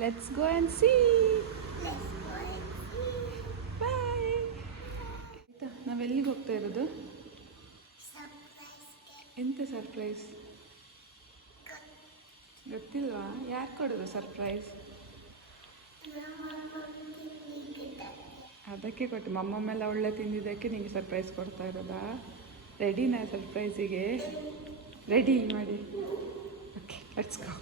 Let's go and see. Boy. ನಾವೆಲ್ಲಿಗೆ ಹೋಗ್ತಾ ಇರೋದು? ಎಂತ ಸರ್ಪ್ರೈಸ್ ಗೊತ್ತಿಲ್ವಾ? ಯಾರು ಕೊಡೋದು ಸರ್ಪ್ರೈಸ್? ಅದಕ್ಕೆ ಕೊಟ್ಟು ಮಮ್ಮಮ್ಮೆಲ್ಲ ಒಳ್ಳೆ ತಿಂದಿದ್ದಕ್ಕೆ ನಿಮಗೆ ಸರ್ಪ್ರೈಸ್ ಕೊಡ್ತಾ ಇರೋದಾ? ರೆಡಿನಾ ಸರ್ಪ್ರೈಸಿಗೆ? ರೆಡಿ ಮಾಡಿ. Okay, let's go.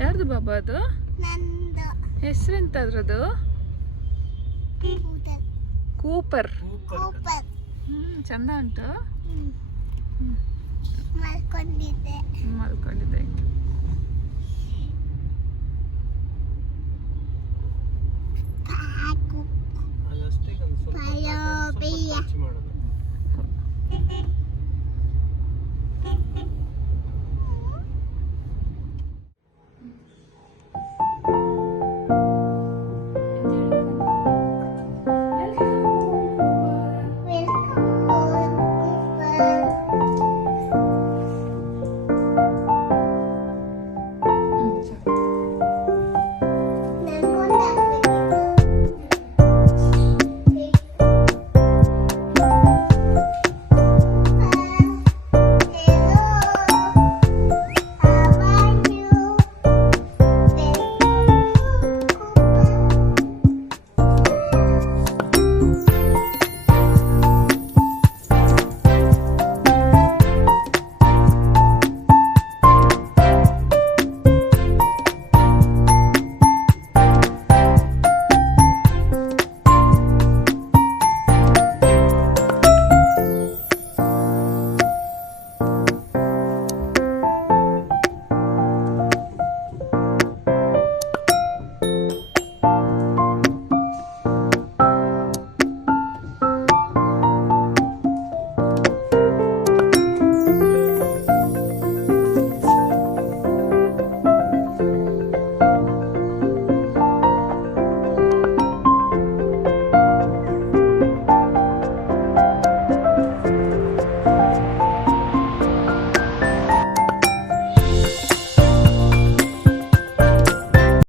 ಯಾರ್ದು ಬಾಬಾ ಅದು? ಹೆಸರೆಂತ ಅದ್ರದ್ದು? ಕೂಪರ್. ಚಂದ ಉಂಟು. ಮಲ್ಕೊಂಡಿದ್ದೆ.